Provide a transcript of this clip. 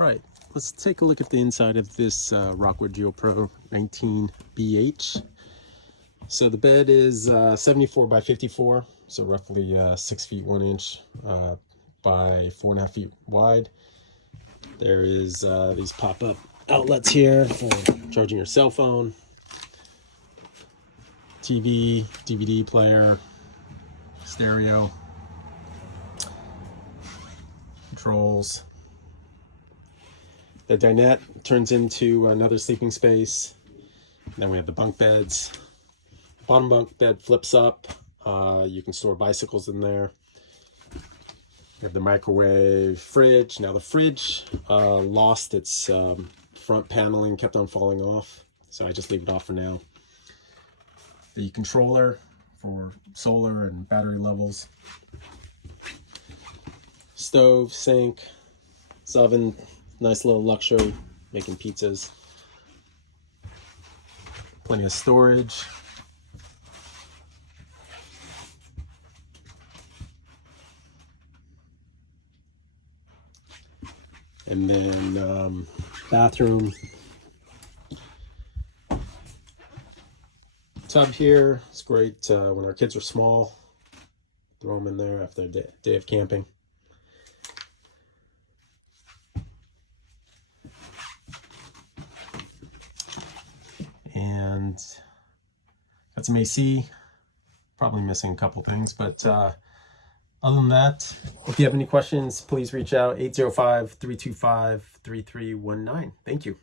All right, let's take a look at the inside of this ROCKWOOD GeoPro 19BH. So the bed is 74 by 54, so roughly 6 feet 1 inch by 4.5 feet wide. There is these pop-up outlets here for charging your cell phone, TV, DVD player, stereo, controls. The dinette turns into another sleeping space. Then we have the bunk beds. The bottom bunk bed flips up. You can store bicycles in there. You have the microwave, fridge. Now the fridge lost its front paneling, kept on falling off, so I just leave it off for now. The controller for solar and battery levels. Stove, sink, oven. Nice little luxury, making pizzas. Plenty of storage. And then bathroom. Tub here. It's great when our kids are small. Throw them in there after a day of camping. And got some AC, probably missing a couple things, but other than that, if you have any questions, please reach out 805-325-3319. Thank you.